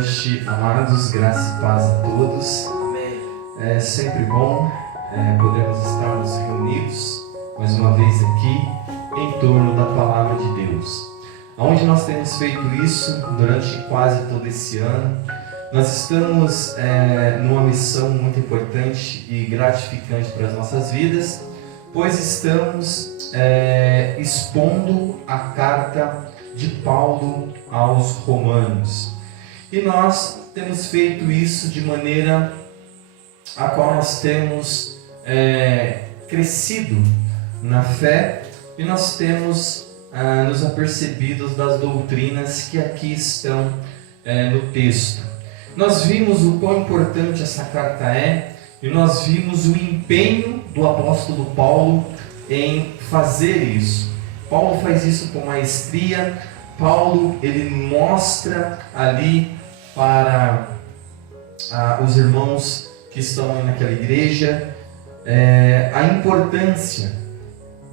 noite, amados, graça e paz a todos. Amém. É sempre bom podermos estarmos reunidos mais uma vez aqui em torno da Palavra de Deus. Onde nós temos feito isso durante quase todo esse ano, nós estamos numa missão muito importante e gratificante para as nossas vidas, pois estamos expondo a carta de Paulo aos Romanos. E nós temos feito isso de maneira a qual nós temos crescido na fé e nós temos nos apercebidos das doutrinas que aqui estão no texto. Nós vimos o quão importante essa carta é e nós vimos o empenho do apóstolo Paulo em fazer isso. Paulo faz isso com maestria. Paulo, ele mostra ali para os irmãos que estão naquela igreja a importância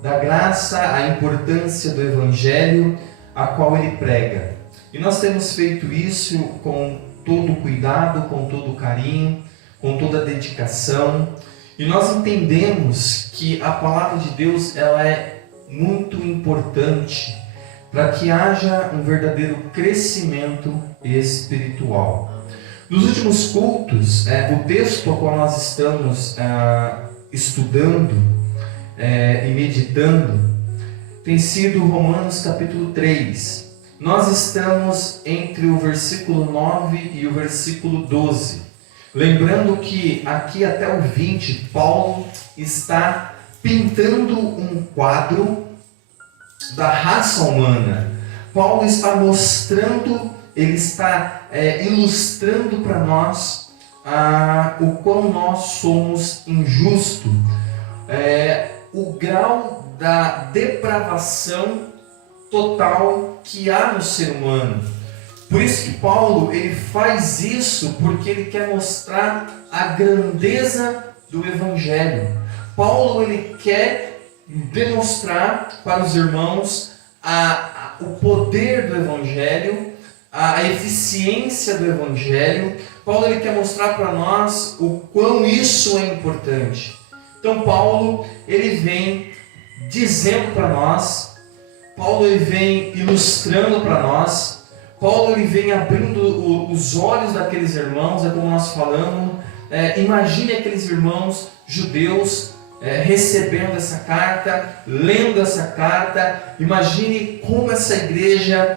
da graça, a importância do evangelho a qual ele prega. E nós temos feito isso com todo o cuidado, com todo o carinho, com toda a dedicação. E nós entendemos que a palavra de Deus ela é muito importante para que haja um verdadeiro crescimento espiritual. Nos últimos cultos, o texto ao qual nós estamos estudando e meditando tem sido Romanos capítulo 3. Nós estamos entre o versículo 9 e o versículo 12. Lembrando que aqui até o 20, Paulo está pintando um quadro da raça humana. Paulo está mostrando, ele está ilustrando para nós o quão nós somos injustos, o grau da depravação total que há no ser humano. Por isso que Paulo ele faz isso porque ele quer mostrar a grandeza do evangelho. Paulo ele quer demonstrar para os irmãos o poder do evangelho, a eficiência do evangelho. Paulo ele quer mostrar para nós o quão isso é importante. Então Paulo ele vem dizendo para nós, Paulo ele vem ilustrando para nós, Paulo ele vem abrindo os olhos daqueles irmãos, como nós falamos. Imagine aqueles irmãos judeus recebendo essa carta, lendo essa carta. Imagine como essa igreja,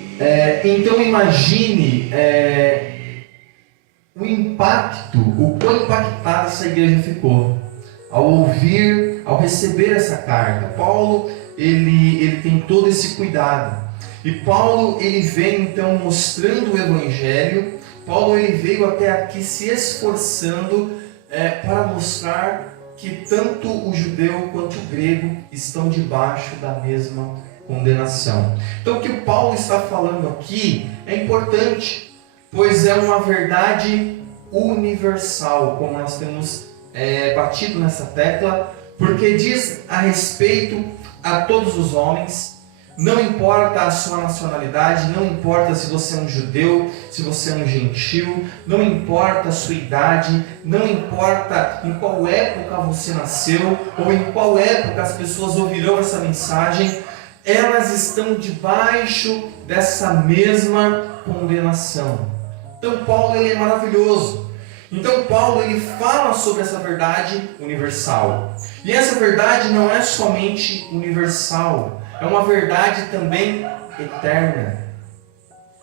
então imagine o impacto, o quão impactada essa igreja ficou ao ouvir, ao receber essa carta. Paulo ele tem todo esse cuidado. E Paulo ele vem então mostrando o evangelho. Paulo ele veio até aqui se esforçando para mostrar que tanto o judeu quanto o grego estão debaixo da mesma condenação. Então o que o Paulo está falando aqui é importante, pois é uma verdade universal, como nós temos batido nessa tecla, porque diz a respeito a todos os homens. Não importa a sua nacionalidade, não importa se você é um judeu, se você é um gentil, não importa a sua idade, não importa em qual época você nasceu ou em qual época as pessoas ouvirão essa mensagem, elas estão debaixo dessa mesma condenação. Então Paulo ele é maravilhoso. Então Paulo ele fala sobre essa verdade universal. E essa verdade não é somente universal, é uma verdade também eterna.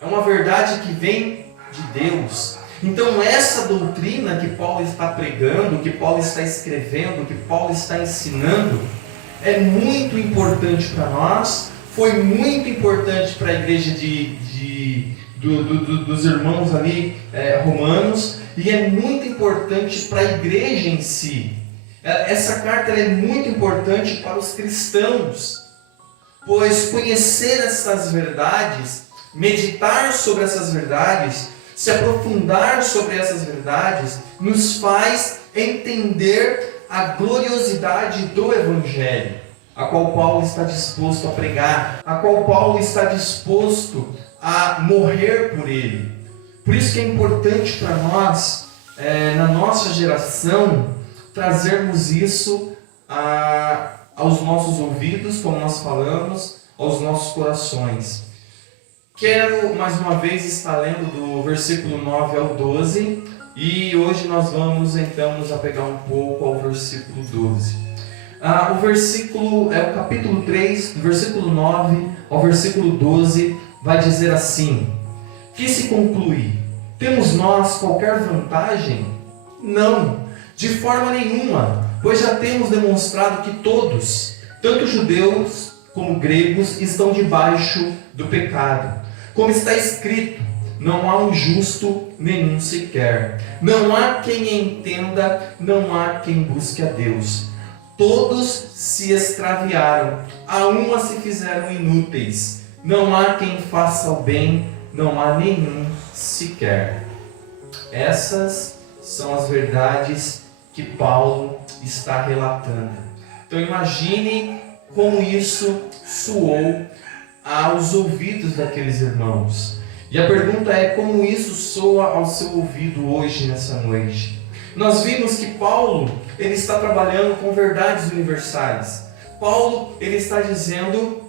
É uma verdade que vem de Deus. Então essa doutrina que Paulo está pregando, que Paulo está escrevendo, que Paulo está ensinando, é muito importante para nós, foi muito importante para a igreja dos irmãos ali romanos, e é muito importante para a igreja em si. Essa carta é muito importante para os cristãos, pois conhecer essas verdades, meditar sobre essas verdades, se aprofundar sobre essas verdades, nos faz entender a gloriosidade do Evangelho, a qual Paulo está disposto a pregar, a qual Paulo está disposto a morrer por ele. Por isso que é importante para nós, na nossa geração, trazermos isso aos nossos ouvidos, como nós falamos, aos nossos corações. Quero mais uma vez estar lendo do versículo 9 ao 12 e hoje nós vamos então nos apegar um pouco ao versículo 12. O versículo é o capítulo 3, do versículo 9 ao versículo 12, vai dizer assim: que se conclui? Temos nós qualquer vantagem? Não, de forma nenhuma, pois já temos demonstrado que todos, tanto judeus como gregos, estão debaixo do pecado. Como está escrito, não há um justo nenhum sequer. Não há quem entenda, não há quem busque a Deus. Todos se extraviaram, a uma se fizeram inúteis. Não há quem faça o bem, não há nenhum sequer. Essas são as verdades que Paulo está relatando. Então imagine como isso soou aos ouvidos daqueles irmãos. E a pergunta é: como isso soa ao seu ouvido hoje, nessa noite? Nós vimos que Paulo, ele está trabalhando com verdades universais. Paulo, ele está dizendo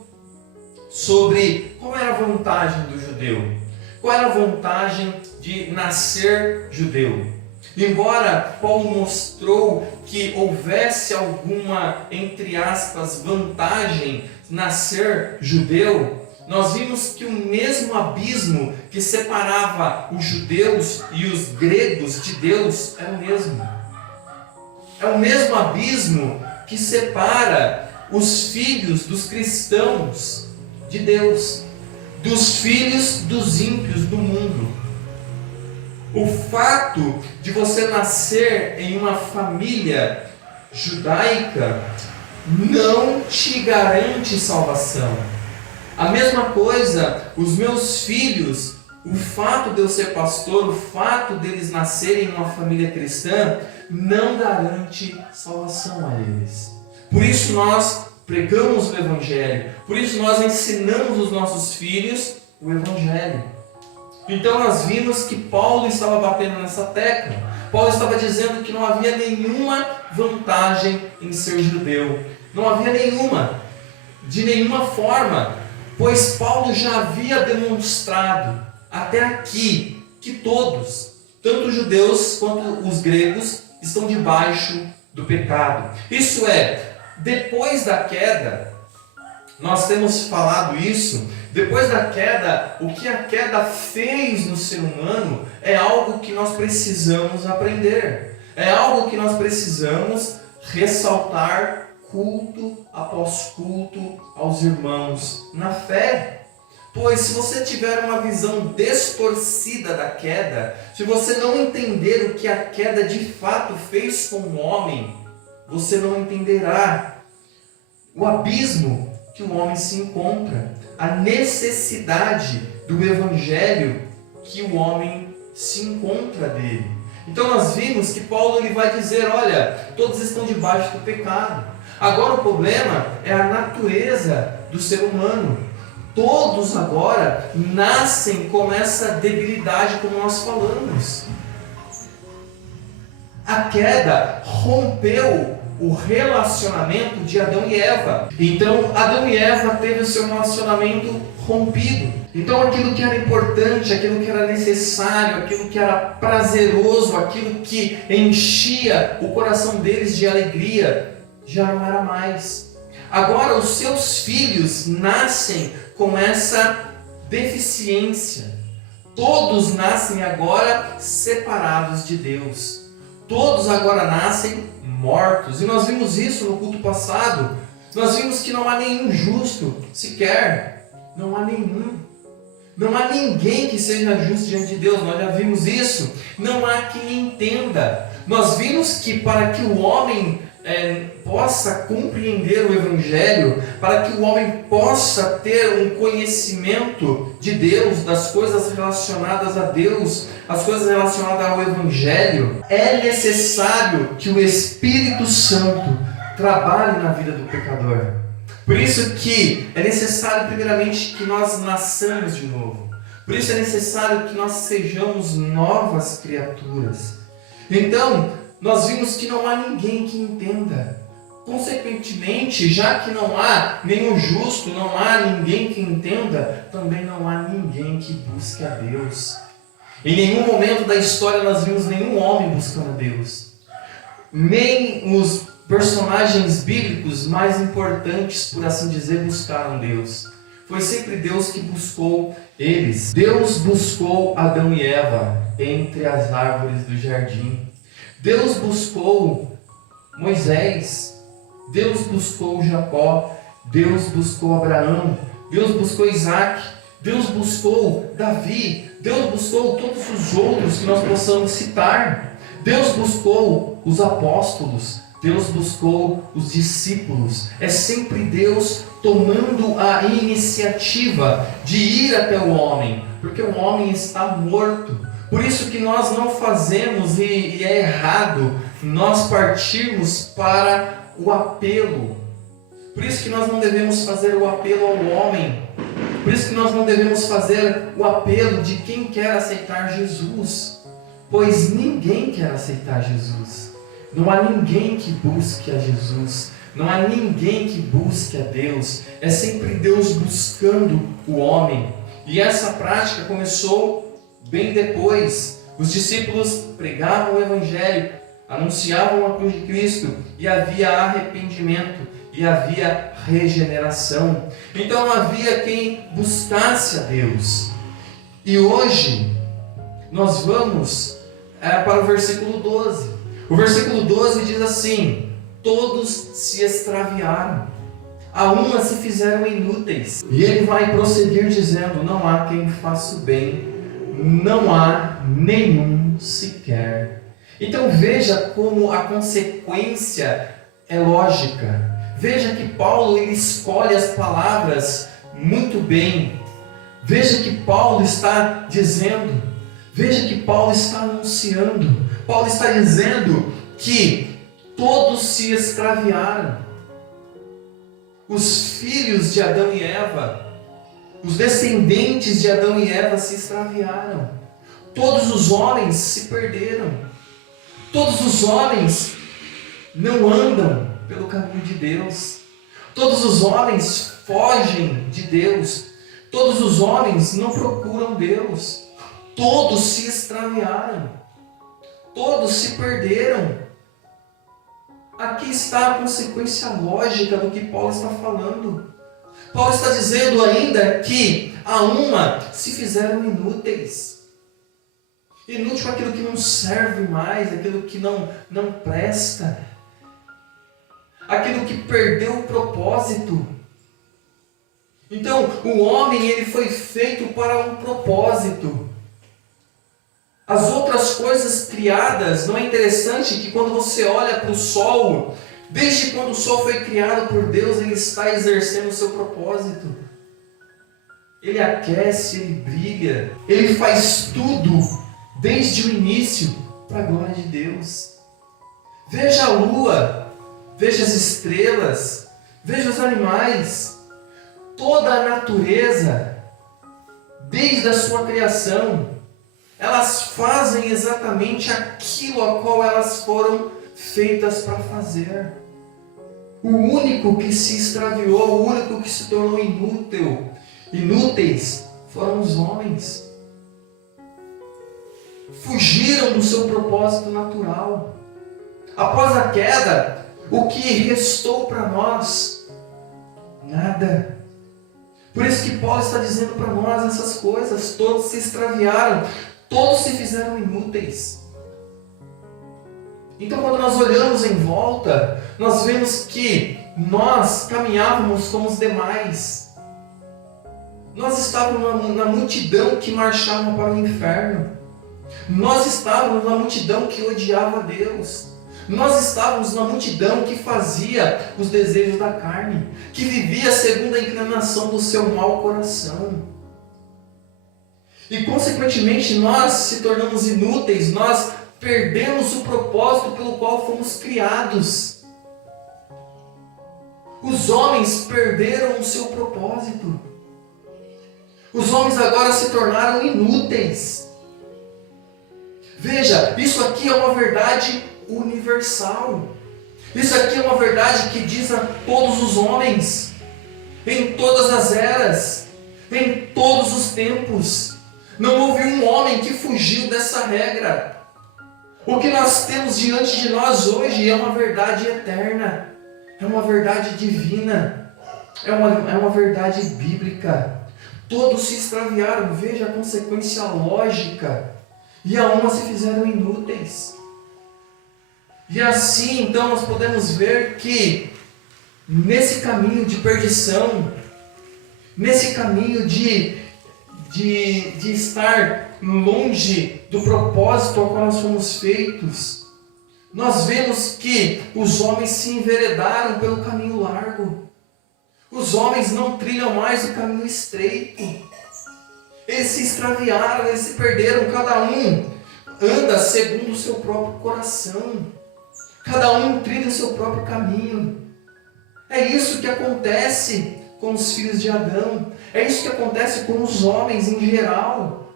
sobre qual era a vantagem do judeu. Qual era a vantagem de nascer judeu? Embora Paulo mostrou que houvesse alguma, entre aspas, vantagem nascer judeu, nós vimos que o mesmo abismo que separava os judeus e os gregos de Deus é o mesmo. É o mesmo abismo que separa os filhos dos cristãos de Deus, dos filhos dos ímpios do mundo. O fato de você nascer em uma família judaica não te garante salvação. A mesma coisa, os meus filhos, o fato de eu ser pastor, o fato deles nascerem em uma família cristã, não garante salvação a eles. Por isso nós pregamos o Evangelho, por isso nós ensinamos os nossos filhos o Evangelho. Então nós vimos que Paulo estava batendo nessa tecla. Paulo estava dizendo que não havia nenhuma vantagem em ser judeu. Não havia nenhuma, de nenhuma forma, pois Paulo já havia demonstrado até aqui que todos, tanto os judeus quanto os gregos, estão debaixo do pecado. Isso é, depois da queda, nós temos falado isso, depois da queda, o que a queda fez no ser humano é algo que nós precisamos aprender. É algo que nós precisamos ressaltar culto após culto aos irmãos na fé. Pois se você tiver uma visão distorcida da queda, se você não entender o que a queda de fato fez com o homem, você não entenderá o abismo que o homem se encontra, a necessidade do Evangelho que o homem se encontra dele. Então nós vimos que Paulo ele vai dizer, olha, todos estão debaixo do pecado. Agora o problema é a natureza do ser humano. Todos agora nascem com essa debilidade, como nós falamos. A queda rompeu o relacionamento de Adão e Eva. Então Adão e Eva teve o seu relacionamento rompido. Então aquilo que era importante, aquilo que era necessário, aquilo que era prazeroso, aquilo que enchia o coração deles de alegria, já não era mais. Agora os seus filhos nascem com essa deficiência. Todos nascem agora separados de Deus. Todos agora nascem mortos. E nós vimos isso no culto passado. Nós vimos que não há nenhum justo sequer. Não há nenhum. Não há ninguém que seja justo diante de Deus. Nós já vimos isso. Não há quem entenda. Nós vimos que para que o homem possa compreender o Evangelho, para que o homem possa ter um conhecimento de Deus, das coisas relacionadas a Deus, as coisas relacionadas ao Evangelho, é necessário que o Espírito Santo trabalhe na vida do pecador. Por isso que é necessário primeiramente que nós nasçamos de novo. Por isso é necessário que nós sejamos novas criaturas. Então, nós vimos que não há ninguém que entenda. Consequentemente, já que não há nenhum justo, não há ninguém que entenda, também não há ninguém que busque a Deus. Em nenhum momento da história nós vimos nenhum homem buscando a Deus. Nem os personagens bíblicos mais importantes, por assim dizer, buscaram Deus. Foi sempre Deus que buscou eles. Deus buscou Adão e Eva entre as árvores do jardim. Deus buscou Moisés. Deus buscou Jacó. Deus buscou Abraão. Deus buscou Isaac. Deus buscou Davi. Deus buscou todos os outros que nós possamos citar. Deus buscou os apóstolos. Deus buscou os discípulos. É sempre Deus tomando a iniciativa de ir até o homem, porque o homem está morto. Por isso que nós não fazemos, e é errado, nós partirmos para o apelo. Por isso que nós não devemos fazer o apelo ao homem. Por isso que nós não devemos fazer o apelo de quem quer aceitar Jesus. Pois ninguém quer aceitar Jesus. Não há ninguém que busque a Jesus. Não há ninguém que busque a Deus. É sempre Deus buscando o homem. E essa prática começou bem depois. Os discípulos pregavam o Evangelho, anunciavam a cruz de Cristo, e havia arrependimento, e havia regeneração. Então não havia quem buscasse a Deus. E hoje nós vamos para o versículo 12. O versículo 12 diz assim: todos se extraviaram, a uma se fizeram inúteis. E ele vai prosseguir dizendo: não há quem faça o bem, não há nenhum sequer. Então veja como a consequência é lógica. Veja que Paulo ele escolhe as palavras muito bem. Veja que Paulo está dizendo, veja que Paulo está anunciando. Paulo está dizendo que todos se extraviaram. Os filhos de Adão e Eva, os descendentes de Adão e Eva se extraviaram. Todos os homens se perderam. Todos os homens não andam pelo caminho de Deus. Todos os homens fogem de Deus. Todos os homens não procuram Deus. Todos se extraviaram. Todos se perderam. Aqui está a consequência lógica do que Paulo está falando. Paulo está dizendo ainda que a uma se fizeram inúteis. Inútil é aquilo que não serve mais, aquilo que não presta. Aquilo que perdeu o propósito. Então, o homem ele foi feito para um propósito. As outras coisas criadas, não é interessante que quando você olha para o sol, desde quando o sol foi criado por Deus, ele está exercendo o seu propósito. Ele aquece, ele brilha, ele faz tudo desde o início para a glória de Deus. Veja a lua, veja as estrelas, veja os animais, toda a natureza, desde a sua criação, elas fazem exatamente aquilo a qual elas foram feitas para fazer. O único que se extraviou, o único que se tornou inúteis, foram os homens. Fugiram do seu propósito natural. Após a queda, o que restou para nós? Nada. Por isso que Paulo está dizendo para nós essas coisas. Todos se extraviaram, todos se fizeram inúteis. Então, quando nós olhamos em volta, nós vemos que nós caminhávamos como os demais. Nós estávamos na multidão que marchava para o inferno. Nós estávamos na multidão que odiava a Deus. Nós estávamos na multidão que fazia os desejos da carne, que vivia segundo a inclinação do seu mau coração. E consequentemente nós se tornamos inúteis, nós perdemos o propósito pelo qual fomos criados. Os homens perderam o seu propósito. Os homens agora se tornaram inúteis. Veja, isso aqui é uma verdade universal. Isso aqui é uma verdade que diz a todos os homens, em todas as eras, em todos os tempos. Não houve um homem que fugiu dessa regra. O que nós temos diante de nós hoje é uma verdade eterna, é uma verdade divina, é uma verdade bíblica. Todos se extraviaram, veja a consequência lógica, e a uma se fizeram inúteis. E assim, então, nós podemos ver que nesse caminho de perdição, nesse caminho de estar longe do propósito ao qual nós fomos feitos, nós vemos que os homens se enveredaram pelo caminho largo. Os homens não trilham mais o caminho estreito. Eles se extraviaram, eles se perderam. Cada um anda segundo o seu próprio coração. Cada um trilha o seu próprio caminho. É isso que acontece com os filhos de Adão. É isso que acontece com os homens em geral.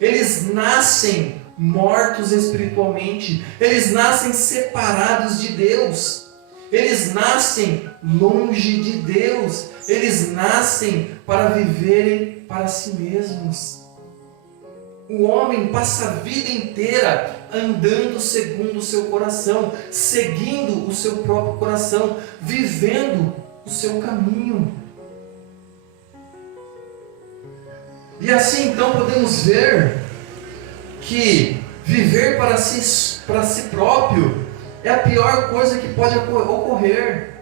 Eles nascem mortos espiritualmente. Eles nascem separados de Deus. Eles nascem longe de Deus. Eles nascem para viverem para si mesmos. O homem passa a vida inteira andando segundo o seu coração, seguindo o seu próprio coração, vivendo o seu caminho. E assim então podemos ver que viver para si próprio é a pior coisa que pode ocorrer.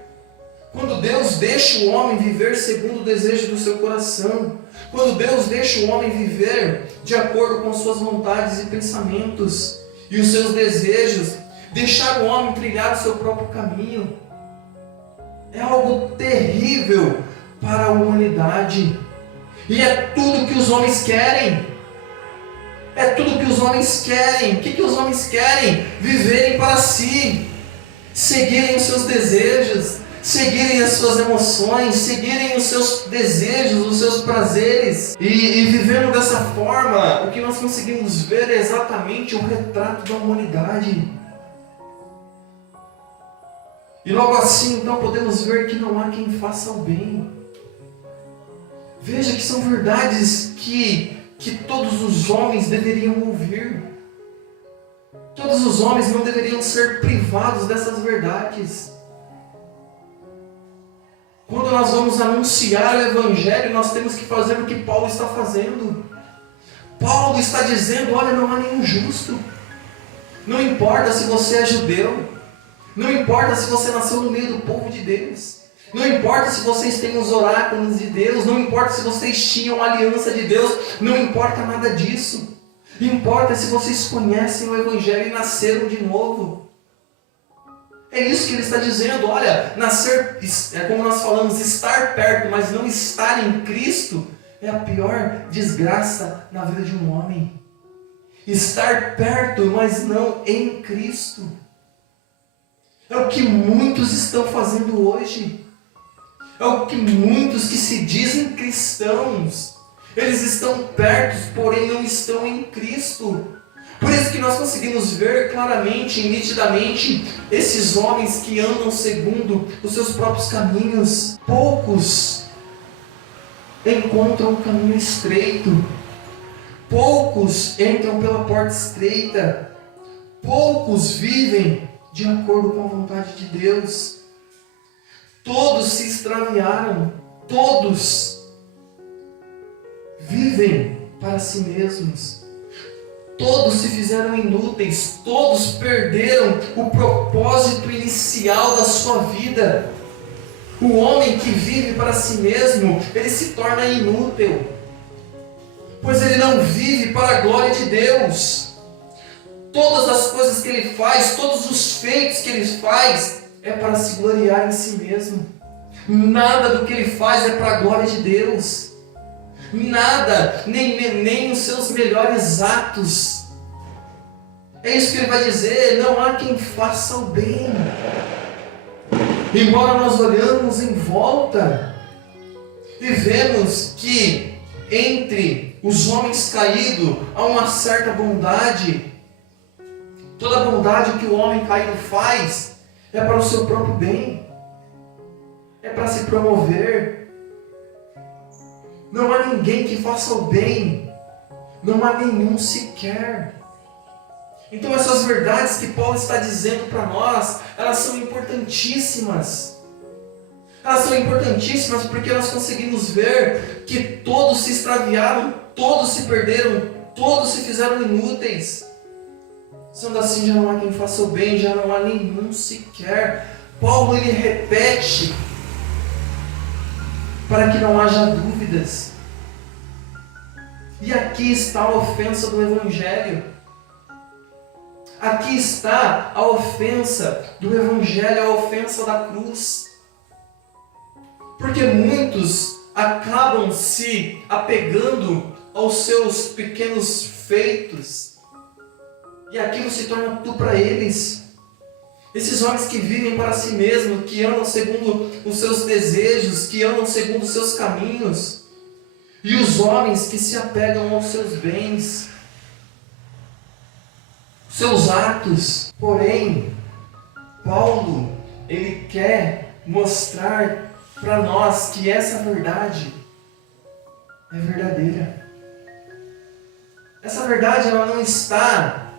Quando Deus deixa o homem viver segundo o desejo do seu coração, quando Deus deixa o homem viver de acordo com suas vontades e pensamentos e os seus desejos, deixar o homem trilhar o seu próprio caminho, é algo terrível para a humanidade. E é tudo que os homens querem. É tudo que os homens querem. O que os homens querem? Viverem para si, seguirem os seus desejos, seguirem as suas emoções, seguirem os seus desejos, os seus prazeres. E vivendo dessa forma, o que nós conseguimos ver é exatamente o retrato da humanidade. E logo assim, então, podemos ver que não há quem faça o bem. Veja que são verdades que todos os homens deveriam ouvir. Todos os homens não deveriam ser privados dessas verdades. Quando nós vamos anunciar o Evangelho, nós temos que fazer o que Paulo está fazendo. Paulo está dizendo, olha, não há nenhum justo. Não importa se você é judeu. Não importa se você nasceu no meio do povo de Deus. Não importa se vocês têm os oráculos de Deus. Não importa se vocês tinham a aliança de Deus. Não importa nada disso. Importa se vocês conhecem o Evangelho e nasceram de novo. É isso que ele está dizendo. Olha, nascer, é como nós falamos, estar perto, mas não estar em Cristo, é a pior desgraça na vida de um homem. Estar perto, mas não em Cristo. É o que muitos estão fazendo hoje. É o que muitos que se dizem cristãos, eles estão perto, porém não estão em Cristo. Por isso que nós conseguimos ver claramente e nitidamente esses homens que andam segundo os seus próprios caminhos. Poucos encontram o caminho estreito. Poucos entram pela porta estreita. Poucos vivem de acordo com a vontade de Deus. Todos se extraviaram. Todos vivem para si mesmos. Todos se fizeram inúteis, todos perderam o propósito inicial da sua vida. O homem que vive para si mesmo, ele se torna inútil, pois ele não vive para a glória de Deus. Todas as coisas que ele faz, todos os feitos que ele faz, é para se gloriar em si mesmo. Nada do que ele faz é para a glória de Deus. Nada, nem os seus melhores atos. É isso que ele vai dizer, não há quem faça o bem. Embora nós olhamos em volta e vemos que entre os homens caídos há uma certa bondade. Toda bondade que o homem caído faz é para o seu próprio bem, é para se promover. Não há ninguém que faça o bem, não há nenhum sequer. Então essas verdades que Paulo está dizendo para nós, elas são importantíssimas. Elas são importantíssimas porque nós conseguimos ver que todos se extraviaram, todos se perderam, todos se fizeram inúteis. Sendo assim, já não há quem faça o bem, já não há nenhum sequer. Paulo, ele repete para que não haja dúvidas. E aqui está a ofensa do Evangelho. Aqui está a ofensa do Evangelho, a ofensa da cruz. Porque muitos acabam se apegando aos seus pequenos feitos. E aquilo se torna tudo para eles. Esses homens que vivem para si mesmos, que andam segundo os seus desejos, que andam segundo os seus caminhos. E os homens que se apegam aos seus bens, seus atos. Porém, Paulo, ele quer mostrar para nós que essa verdade é verdadeira. Essa verdade, ela não está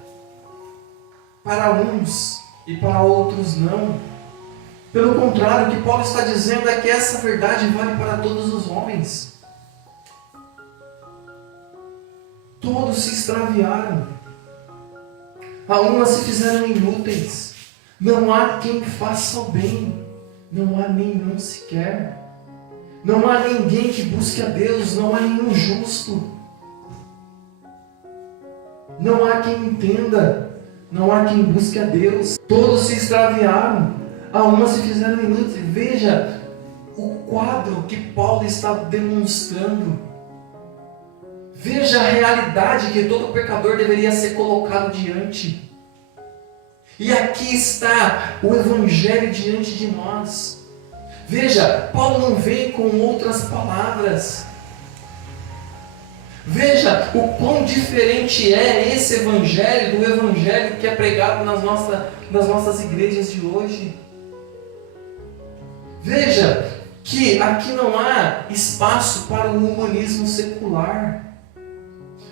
para uns e para outros não. Pelo contrário, o que Paulo está dizendo é que essa verdade vale para todos os homens. Todos se extraviaram. A umas se fizeram inúteis. Não há quem faça o bem. Não há nenhum sequer. Não há ninguém que busque a Deus. Não há nenhum justo. Não há quem entenda. Não há quem busque a Deus. Todos se extraviaram. A umas se fizeram inúteis. Veja o quadro que Paulo está demonstrando. Veja a realidade que todo pecador deveria ser colocado diante. E aqui está o Evangelho diante de nós. Veja, Paulo não vem com outras palavras. Veja o quão diferente é esse Evangelho do Evangelho que é pregado nas nossas igrejas de hoje. Veja que aqui não há espaço para o humanismo secular.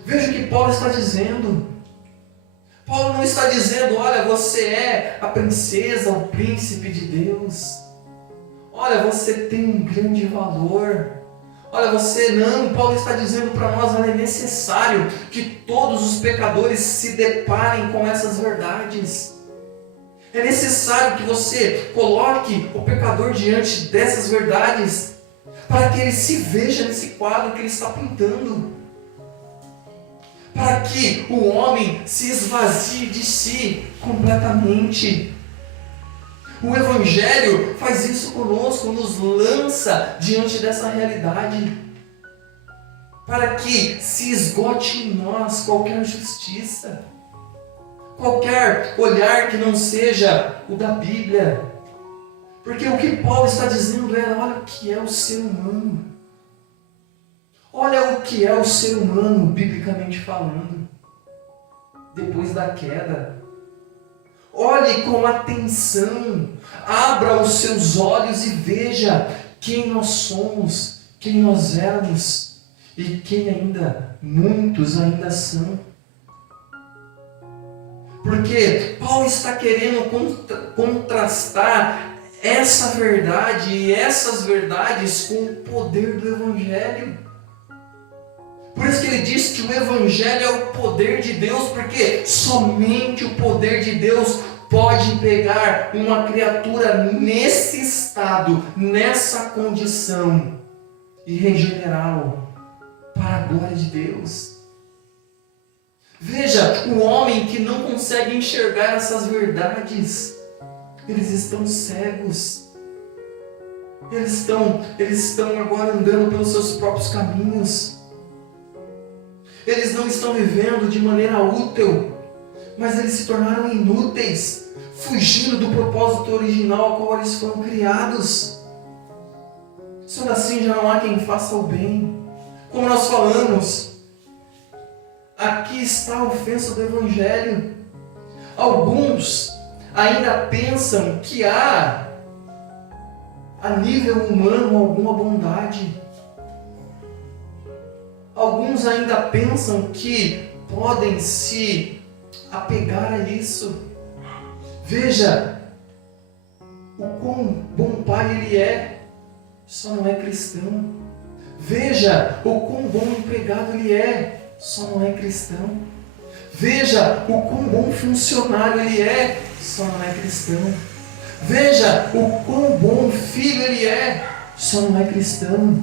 Veja o que Paulo está dizendo. Paulo não está dizendo, olha, você é a princesa, o príncipe de Deus. Olha, você tem um grande valor. Olha, você não. Paulo está dizendo para nós, olha, é necessário que todos os pecadores se deparem com essas verdades. É necessário que você coloque o pecador diante dessas verdades, para que ele se veja nesse quadro que ele está pintando. Para que o homem se esvazie de si completamente. O Evangelho faz isso conosco, nos lança diante dessa realidade. Para que se esgote em nós qualquer justiça, qualquer olhar que não seja o da Bíblia. Porque o que Paulo está dizendo é, olha o que é o ser humano. Olha o que é o ser humano, biblicamente falando, depois da queda. Olhe com atenção, abra os seus olhos e veja quem nós somos, quem nós éramos e quem ainda, muitos ainda são. Porque Paulo está querendo contrastar essa verdade e essas verdades com o poder do Evangelho. Por isso que ele diz que o Evangelho é o poder de Deus, porque somente o poder de Deus pode pegar uma criatura nesse estado, nessa condição, e regenerá-lo para a glória de Deus. Veja, o homem que não consegue enxergar essas verdades, eles estão cegos. Eles estão agora andando pelos seus próprios caminhos. Eles não estão vivendo de maneira útil, mas eles se tornaram inúteis, fugindo do propósito original ao qual eles foram criados. Sendo assim, já não há quem faça o bem. Como nós falamos, aqui está a ofensa do Evangelho. Alguns ainda pensam que há, a nível humano, alguma bondade. Alguns ainda pensam que podem se apegar a isso. Veja o quão bom pai ele é, só não é cristão. Veja o quão bom empregado ele é, só não é cristão. Veja o quão bom funcionário ele é, só não é cristão. Veja o quão bom filho ele é, só não é cristão.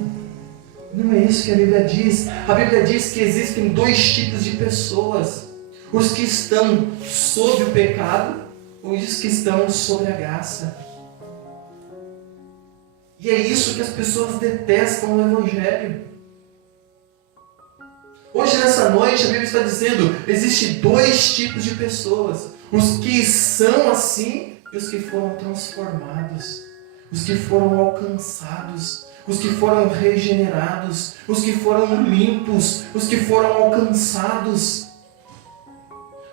Não é isso que a Bíblia diz. A Bíblia diz que existem dois tipos de pessoas: os que estão sob o pecado ou os que estão sobre a graça. E é isso que as pessoas detestam no Evangelho. Hoje, nessa noite, a Bíblia está dizendo: existem dois tipos de pessoas: os que são assim e os que foram transformados, os que foram alcançados, os que foram regenerados, os que foram limpos, os que foram alcançados.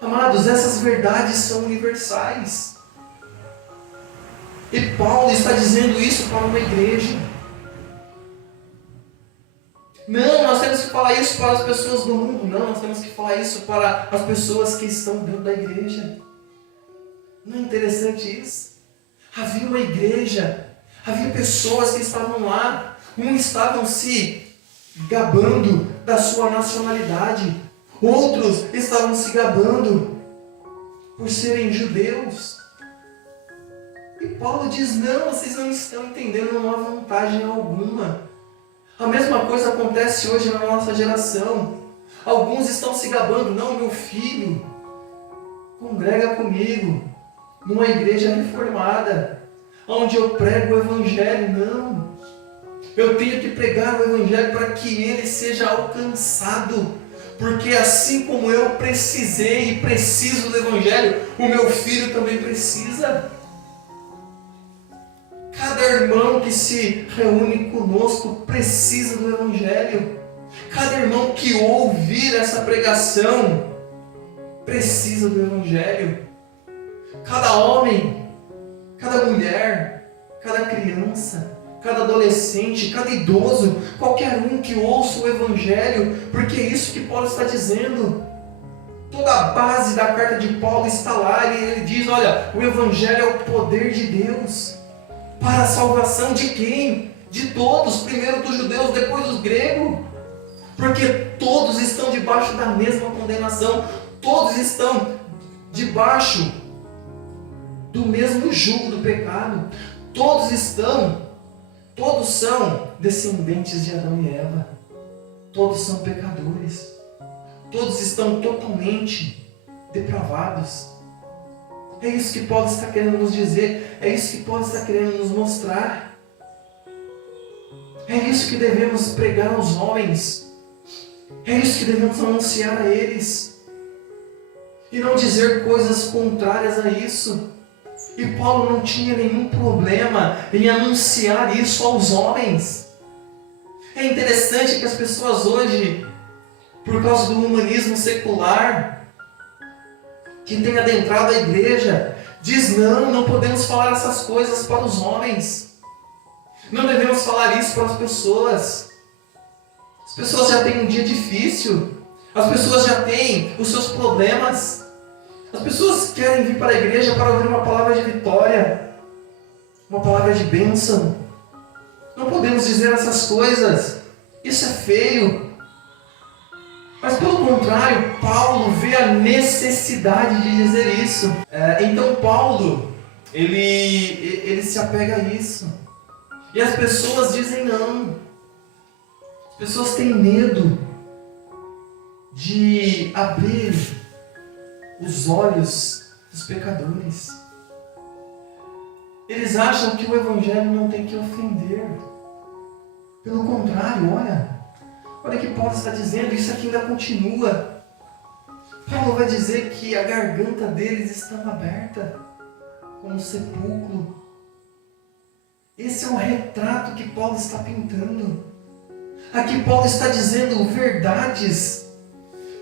Amados, essas verdades são universais. E Paulo está dizendo isso para uma igreja. Não, nós temos que falar isso para as pessoas do mundo. Não, nós temos que falar isso para as pessoas que estão dentro da igreja. Não é interessante isso? Havia uma igreja, havia pessoas que estavam lá. Uns estavam se gabando da sua nacionalidade. Outros estavam se gabando por serem judeus. E Paulo diz: não, vocês não estão entendendo, não há vantagem alguma. A mesma coisa acontece hoje na nossa geração. Alguns estão se gabando: não, meu filho congrega comigo numa igreja reformada, onde eu prego o Evangelho. Não, eu tenho que pregar o Evangelho para que ele seja alcançado, porque assim como eu precisei e preciso do Evangelho, o meu filho também precisa. Cada irmão que se reúne conosco precisa do Evangelho. Cada irmão que ouvir essa pregação precisa do Evangelho. Cada homem, cada mulher, cada criança, cada adolescente, cada idoso, qualquer um que ouça o Evangelho, porque é isso que Paulo está dizendo. Toda a base da carta de Paulo está lá. Ele diz: olha, o Evangelho é o poder de Deus para a salvação de quem? De todos, primeiro dos judeus, depois dos gregos. Porque todos estão debaixo da mesma condenação. Todos estão debaixo do mesmo jugo do pecado. Todos são descendentes de Adão e Eva. Todos são pecadores. Todos estão totalmente depravados. É isso que Paulo está querendo nos dizer. É isso que Paulo está querendo nos mostrar. É isso que devemos pregar aos homens. É isso que devemos anunciar a eles. E não dizer coisas contrárias a isso. E Paulo não tinha nenhum problema em anunciar isso aos homens. É interessante que as pessoas hoje, por causa do humanismo secular, que tem adentrado a igreja, diz: não podemos falar essas coisas para os homens. Não devemos falar isso para as pessoas. As pessoas já têm um dia difícil. As pessoas já têm os seus problemas. As pessoas querem vir para a igreja para ouvir uma palavra de vitória, uma palavra de bênção. Não podemos dizer essas coisas. Isso é feio. Mas pelo contrário, Paulo vê a necessidade de dizer isso. Então Paulo, ele se apega a isso. E as pessoas dizem não. As pessoas têm medo de abrir os olhos dos pecadores. Eles acham que o Evangelho não tem que ofender. Pelo contrário, olha o que Paulo está dizendo. Isso aqui ainda continua. Paulo vai dizer que a garganta deles está aberta como um sepulcro. Esse é o retrato que Paulo está pintando. Aqui Paulo está dizendo verdades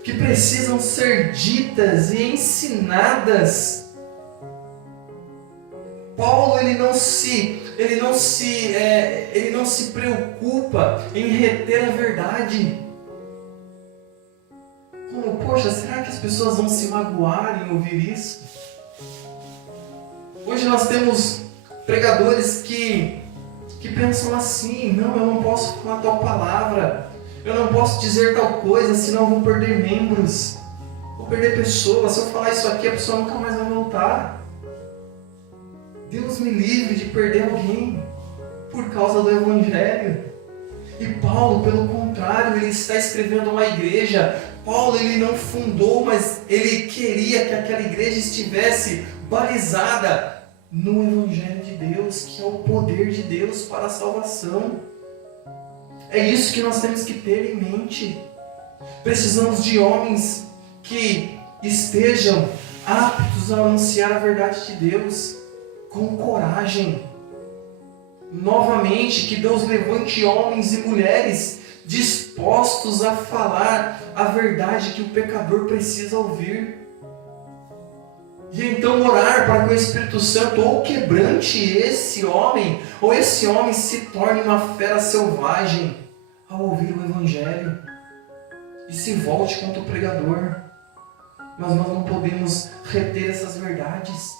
que precisam ser ditas e ensinadas. Paulo ele não se preocupa em reter a verdade. Como, poxa, será que as pessoas vão se magoar em ouvir isso? Hoje nós temos pregadores que pensam assim: não, eu não posso falar tal palavra, eu não posso dizer tal coisa, senão eu vou perder membros, vou perder pessoas. Se eu falar isso aqui, a pessoa nunca mais vai voltar. Deus me livre de perder alguém por causa do Evangelho. E Paulo, pelo contrário, ele está escrevendo uma igreja. Paulo ele não fundou, mas ele queria que aquela igreja estivesse balizada no Evangelho de Deus, que é o poder de Deus para a salvação. É isso que nós temos que ter em mente. Precisamos de homens que estejam aptos a anunciar a verdade de Deus com coragem. Novamente, que Deus levante homens e mulheres dispostos a falar a verdade que o pecador precisa ouvir. E então orar para que o Espírito Santo ou quebrante esse homem, ou esse homem se torne uma fera selvagem ao ouvir o Evangelho e se volte contra o pregador. Mas nós não podemos reter essas verdades,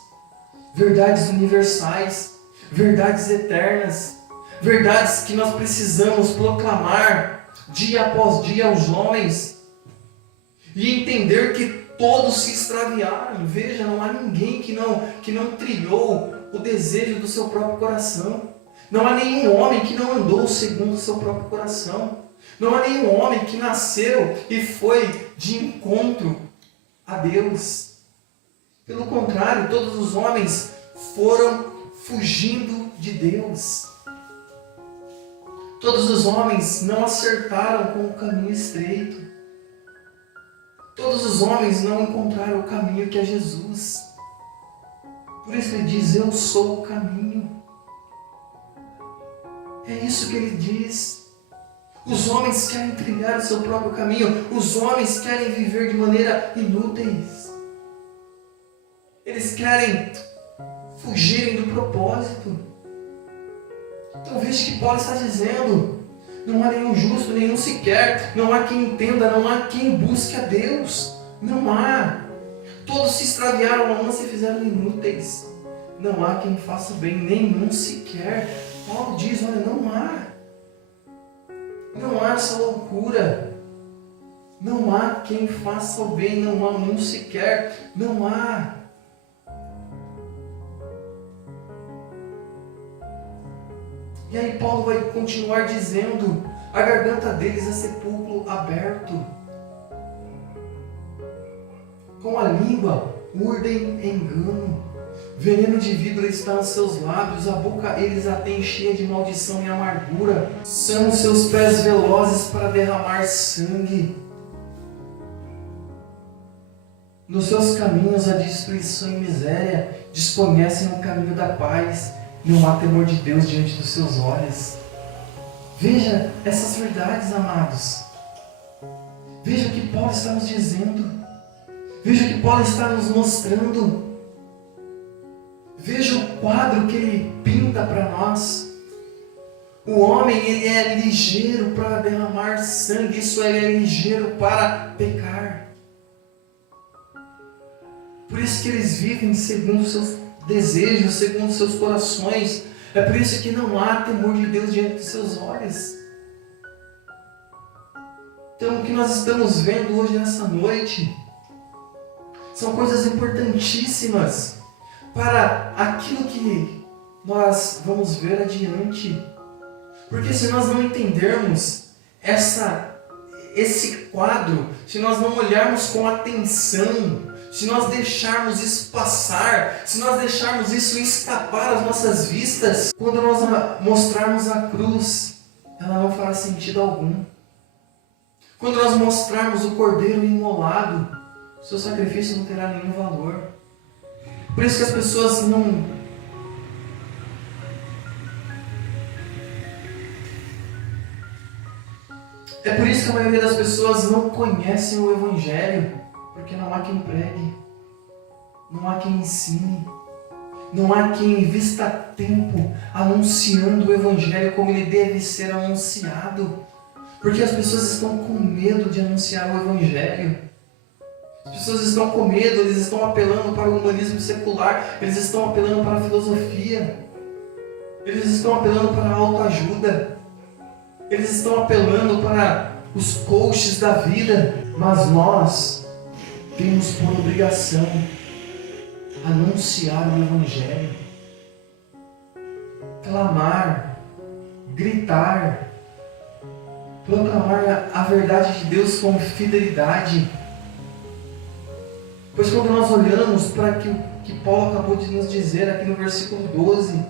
verdades universais, verdades eternas, verdades que nós precisamos proclamar dia após dia aos homens e entender que todos se extraviaram. Veja, não há ninguém que não trilhou o desejo do seu próprio coração. Não há nenhum homem que não andou segundo o seu próprio coração. Não há nenhum homem que nasceu e foi de encontro a Deus. Pelo contrário, todos os homens foram fugindo de Deus. Todos os homens não acertaram com o caminho estreito. Todos os homens não encontraram o caminho que é Jesus. Por isso ele diz: eu sou o caminho. É isso que ele diz. Os homens querem trilhar o seu próprio caminho. Os homens querem viver de maneira inúteis. Eles querem fugirem do propósito. Então veja que Paulo está dizendo: não há nenhum justo, nenhum sequer. Não há quem entenda, não há quem busque a Deus. Não há. Todos se extraviaram, a uma se fizeram inúteis. Não há quem faça bem, nenhum sequer. Paulo diz: olha, não há. Não há essa loucura. Não há quem faça o bem, não há um sequer. Não há. E aí Paulo vai continuar dizendo: a garganta deles é sepulcro aberto. Com a língua urdem engano. Veneno de víbora está nos seus lábios, a boca eles a têm cheia de maldição e amargura. São os seus pés velozes para derramar sangue. Nos seus caminhos há destruição e miséria, desconhecem o caminho da paz. Não há temor de Deus diante dos seus olhos. Veja essas verdades, amados. Veja o que Paulo está nos dizendo. Veja o que Paulo está nos mostrando. Veja o quadro que ele pinta para nós. O homem, ele é ligeiro para derramar sangue. Isso, ele é ligeiro para pecar. Por isso que eles vivem segundo os seus desejos, segundo os seus corações. É por isso que não há temor de Deus diante dos seus olhos. Então, o que nós estamos vendo hoje nessa noite são coisas importantíssimas para aquilo que nós vamos ver adiante. Porque se nós não entendermos esse quadro, se nós não olharmos com atenção, se nós deixarmos isso passar, se nós deixarmos isso escapar às nossas vistas, quando nós mostrarmos a cruz, ela não fará sentido algum. Quando nós mostrarmos o cordeiro imolado, o seu sacrifício não terá nenhum valor. Por isso que as pessoas não... É por isso que a maioria das pessoas não conhecem o Evangelho, porque não há quem pregue, não há quem ensine, não há quem invista tempo anunciando o Evangelho como ele deve ser anunciado, porque as pessoas estão com medo de anunciar o Evangelho. As pessoas estão com medo, eles estão apelando para o humanismo secular, eles estão apelando para a filosofia, eles estão apelando para a autoajuda, eles estão apelando para os coaches da vida, mas nós temos por obrigação anunciar o Evangelho, clamar, gritar, proclamar a verdade de Deus com fidelidade. Pois quando nós olhamos para aquilo que Paulo acabou de nos dizer aqui no versículo 12,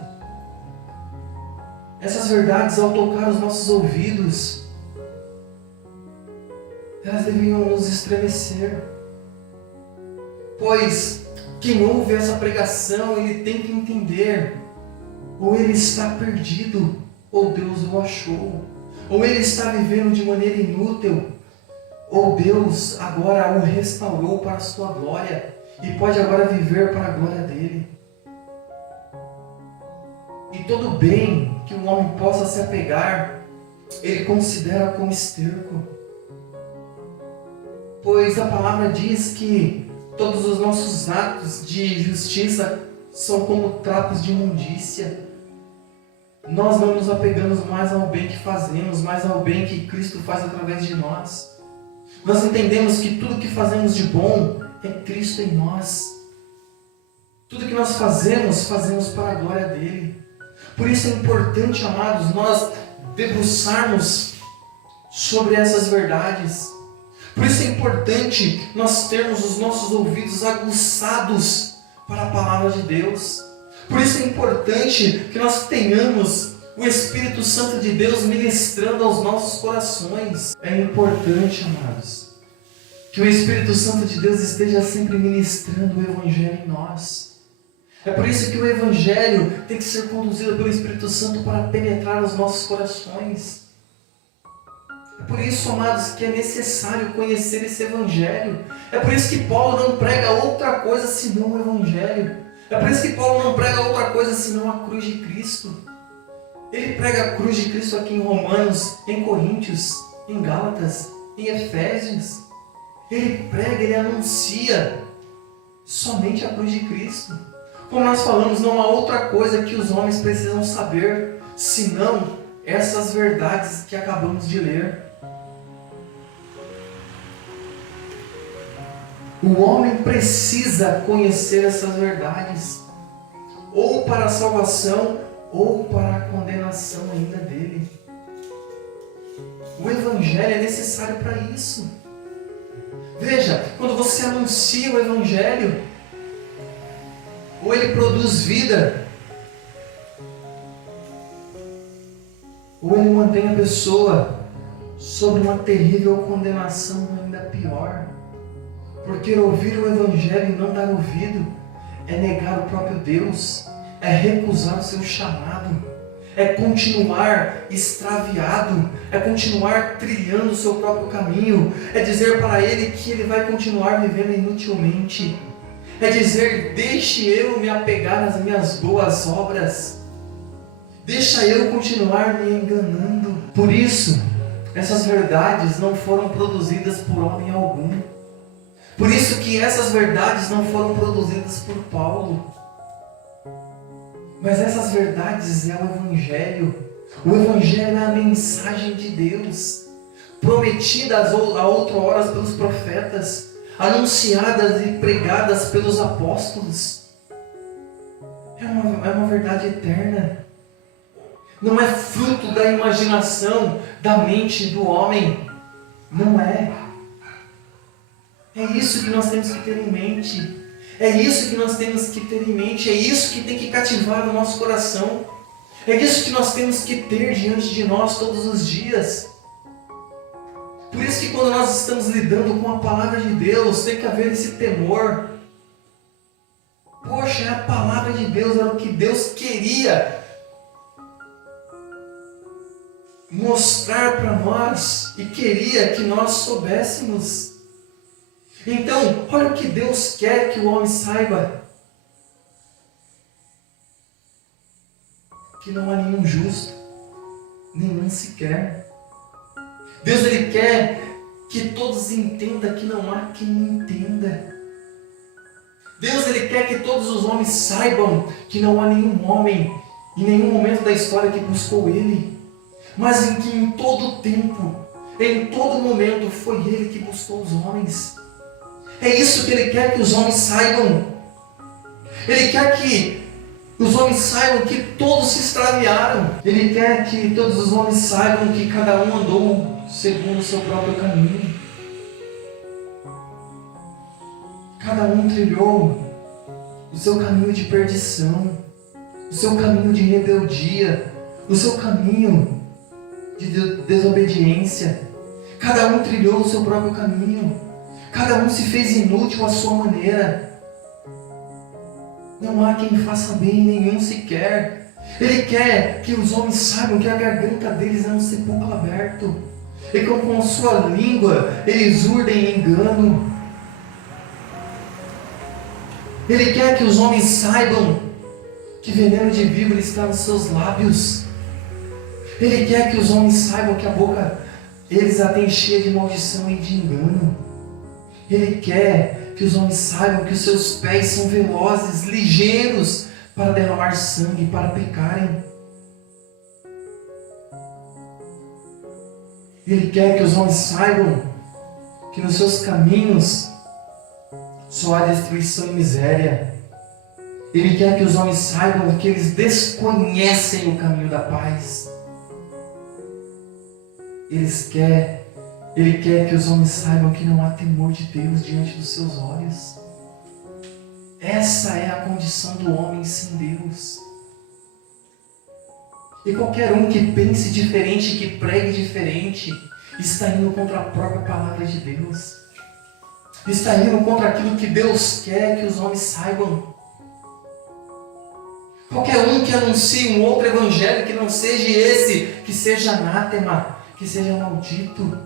essas verdades ao tocar os nossos ouvidos, elas deviam nos estremecer. Pois quem ouve essa pregação, ele tem que entender, ou ele está perdido, ou Deus o achou, ou ele está vivendo de maneira inútil, ou Deus agora o restaurou para a sua glória, e pode agora viver para a glória dele. E todo bem que um homem possa se apegar, ele considera como esterco. Pois a palavra diz que todos os nossos atos de justiça são como trapos de imundícia. Nós não nos apegamos mais ao bem que fazemos, mas ao bem que Cristo faz através de nós. Nós entendemos que tudo que fazemos de bom é Cristo em nós. Tudo que nós fazemos, fazemos para a glória dele. Por isso é importante, amados, nós debruçarmos sobre essas verdades. Por isso é importante nós termos os nossos ouvidos aguçados para a palavra de Deus. Por isso é importante que nós tenhamos o Espírito Santo de Deus ministrando aos nossos corações. É importante, amados, que o Espírito Santo de Deus esteja sempre ministrando o Evangelho em nós. É por isso que o Evangelho tem que ser conduzido pelo Espírito Santo para penetrar os nossos corações. É por isso, amados, que é necessário conhecer esse Evangelho. É por isso que Paulo não prega outra coisa senão o Evangelho. É por isso que Paulo não prega outra coisa senão a cruz de Cristo. Ele prega a cruz de Cristo aqui em Romanos, em Coríntios, em Gálatas, em Efésios. Ele prega, ele anuncia somente a cruz de Cristo. Como nós falamos, não há outra coisa que os homens precisam saber, senão essas verdades que acabamos de ler. O homem precisa conhecer essas verdades, ou para a salvação, ou para a condenação ainda dele. O Evangelho é necessário para isso. Veja, quando você anuncia o Evangelho, ou ele produz vida, ou ele mantém a pessoa sob uma terrível condenação ainda pior. Porque ouvir o Evangelho e não dar ouvido é negar o próprio Deus, é recusar o seu chamado, é continuar extraviado, é continuar trilhando o seu próprio caminho, é dizer para ele que ele vai continuar vivendo inutilmente, é dizer: deixe eu me apegar às minhas boas obras, deixa eu continuar me enganando. Por isso, essas verdades não foram produzidas por homem algum. Por isso que essas verdades não foram produzidas por Paulo. Mas essas verdades é o Evangelho. O Evangelho é a mensagem de Deus, prometida a outrohoras pelos profetas, anunciadas e pregadas pelos apóstolos. É uma verdade eterna. Não é fruto da imaginação, da mente do homem. Não é. É isso que nós temos que ter em mente. É isso que nós temos que ter em mente. É isso que tem que cativar o nosso coração. É isso que nós temos que ter diante de nós todos os dias. Por isso que quando nós estamos lidando com a palavra de Deus, tem que haver esse temor. Poxa, é a palavra de Deus, era o que Deus queria mostrar para nós e queria que nós soubéssemos. Então, olha o que Deus quer que o homem saiba: que não há nenhum justo, nenhum sequer. Deus, Ele quer que todos entendam que não há quem entenda. Deus, Ele quer que todos os homens saibam que não há nenhum homem, em nenhum momento da história, que buscou Ele, mas em que em todo tempo, em todo momento, foi Ele que buscou os homens. É isso que Ele quer que os homens saibam. Ele quer que os homens saibam que todos se extraviaram. Ele quer que todos os homens saibam que cada um andou segundo o seu próprio caminho. Cada um trilhou o seu caminho de perdição, o seu caminho de rebeldia, o seu caminho de desobediência. Cada um trilhou o seu próprio caminho. Cada um se fez inútil à sua maneira. Não há quem faça bem, nenhum sequer. Ele quer que os homens saibam que a garganta deles é um sepulcro aberto, e que com a sua língua eles urdem engano. Ele quer que os homens saibam que veneno de víbora está nos seus lábios. Ele quer que os homens saibam que a boca eles a têm cheia de maldição e de engano. Ele quer que os homens saibam que os seus pés são velozes, ligeiros para derramar sangue, para pecarem. Ele quer que os homens saibam que nos seus caminhos só há destruição e miséria. Ele quer que os homens saibam que eles desconhecem o caminho da paz. Ele quer que os homens saibam que não há temor de Deus diante dos seus olhos. Essa é a condição do homem sem Deus. E qualquer um que pense diferente, que pregue diferente, está indo contra a própria palavra de Deus. Está indo contra aquilo que Deus quer que os homens saibam. Qualquer um que anuncie um outro evangelho que não seja esse, que seja anátema, que seja maldito.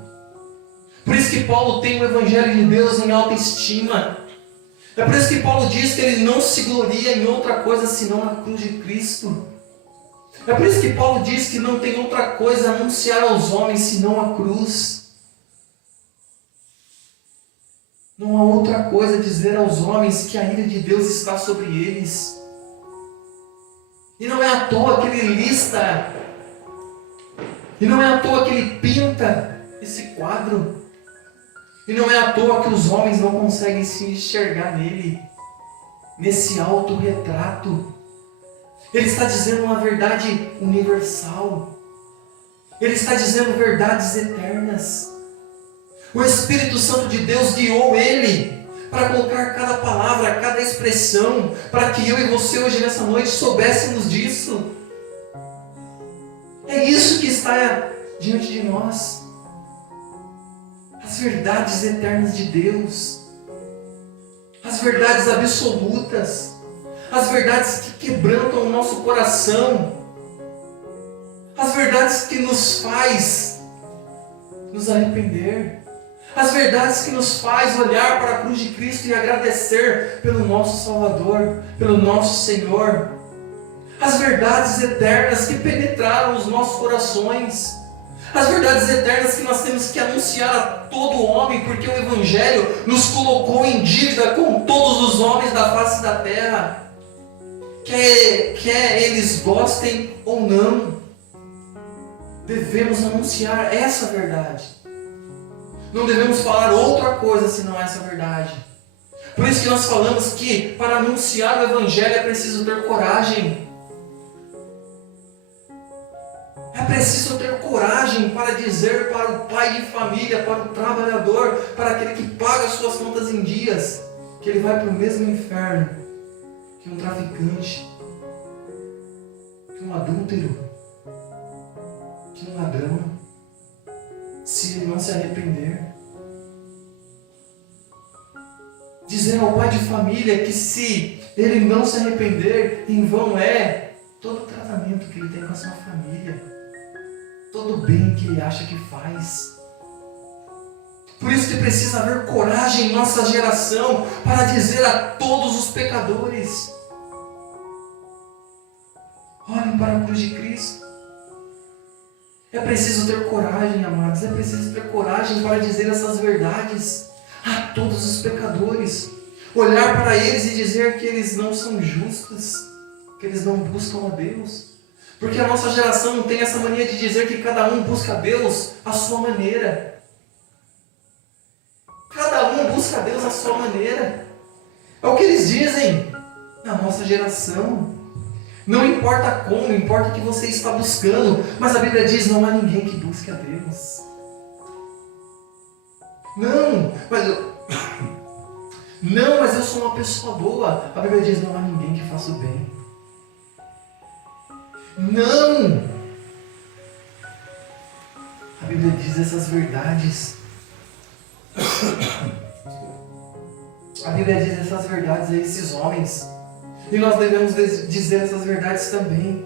Por isso que Paulo tem o evangelho de Deus em alta estima. É por isso que Paulo diz que ele não se gloria em outra coisa senão na cruz de Cristo. É por isso que Paulo diz que não tem outra coisa a anunciar aos homens senão a cruz. Não há outra coisa a dizer aos homens que a ira de Deus está sobre eles. E não é à toa que ele lista, e não é à toa que ele pinta esse quadro, e não é à toa que os homens não conseguem se enxergar nele, nesse autorretrato. Ele está dizendo uma verdade universal, ele está dizendo verdades eternas. O Espírito Santo de Deus guiou ele para colocar cada palavra, cada expressão, para que eu e você hoje nessa noite soubéssemos disso. É isso que está diante de nós. As verdades eternas de Deus, as verdades absolutas, as verdades que quebrantam o nosso coração, as verdades que nos faz nos arrepender, as verdades que nos faz olhar para a cruz de Cristo e agradecer pelo nosso Salvador, pelo nosso Senhor. As verdades eternas que penetraram os nossos corações. As verdades eternas que nós temos que anunciar a todo homem, porque o Evangelho nos colocou em dívida com todos os homens da face da terra. Quer eles gostem ou não, devemos anunciar essa verdade. Não devemos falar outra coisa senão essa verdade. Por isso que nós falamos que para anunciar o Evangelho é preciso ter coragem. É preciso ter coragem para dizer para o pai de família, para o trabalhador, para aquele que paga as suas contas em dias, que ele vai para o mesmo inferno que um traficante, que um adúltero, que um ladrão, se ele não se arrepender. Dizer ao pai de família que se ele não se arrepender, em vão é todo o tratamento que ele tem com a sua família. todo o bem que ele acha que faz. Por isso que precisa haver coragem em nossa geração para dizer a todos os pecadores: olhem para a cruz de Cristo. É preciso ter coragem, amados, é preciso ter coragem para dizer essas verdades a todos os pecadores. Olhar para eles e dizer que eles não são justos, que eles não buscam a Deus. Porque a nossa geração tem essa mania de dizer que cada um busca a Deus à sua maneira. Cada um busca a Deus à sua maneira. É o que eles dizem na nossa geração. Não importa como, importa o que você está buscando. Mas a Bíblia diz: não há ninguém que busque a Deus. Mas eu sou uma pessoa boa. A Bíblia diz: não há ninguém que faça o bem. Não! A Bíblia diz essas verdades. A Bíblia diz essas verdades a esses homens. E nós devemos dizer essas verdades também.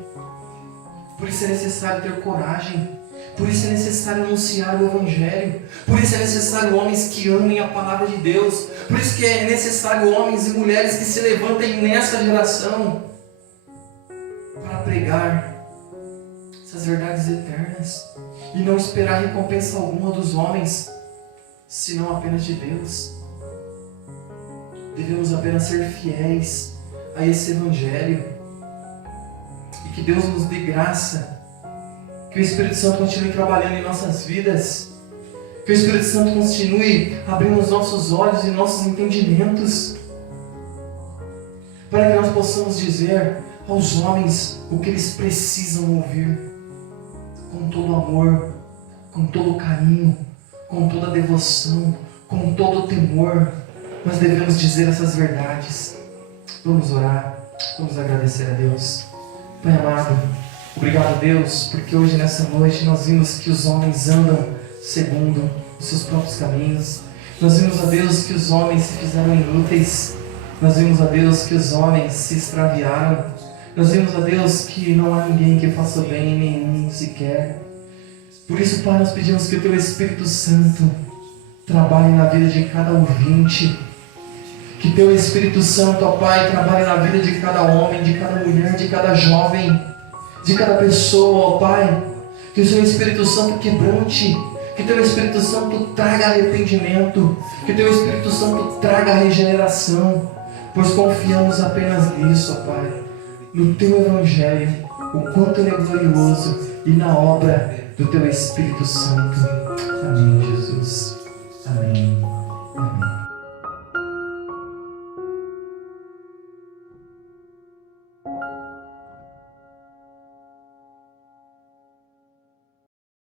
Por isso é necessário ter coragem. Por isso é necessário anunciar o Evangelho. Por isso é necessário homens que amem a palavra de Deus. Por isso que é necessário homens e mulheres que se levantem nessa geração para pregar essas verdades eternas e não esperar recompensa alguma dos homens, senão apenas de Deus. Devemos apenas ser fiéis a esse Evangelho e que Deus nos dê graça, que o Espírito Santo continue trabalhando em nossas vidas, que o Espírito Santo continue abrindo os nossos olhos e nossos entendimentos, para que nós possamos dizer aos homens o que eles precisam ouvir, com todo amor, com todo carinho, com toda devoção, com todo temor. Nós devemos dizer essas verdades. Vamos orar, vamos agradecer a Deus. Pai amado, obrigado, Deus, porque hoje nessa noite nós vimos que os homens andam segundo os seus próprios caminhos. Nós vimos, a Deus, que os homens se fizeram inúteis. Nós vimos, a Deus, que os homens se extraviaram. Nós vimos, a Deus, que não há ninguém que faça o bem, nenhum sequer. Por isso, Pai, nós pedimos que o Teu Espírito Santo trabalhe na vida de cada ouvinte. Que Teu Espírito Santo, ó Pai, trabalhe na vida de cada homem, de cada mulher, de cada jovem, de cada pessoa, ó Pai. Que o Teu Espírito Santo quebrante, que Teu Espírito Santo traga arrependimento, que Teu Espírito Santo traga regeneração, pois confiamos apenas nisso, ó Pai, no Teu Evangelho, o quanto Ele é glorioso, e na obra do Teu Espírito Santo. Amém.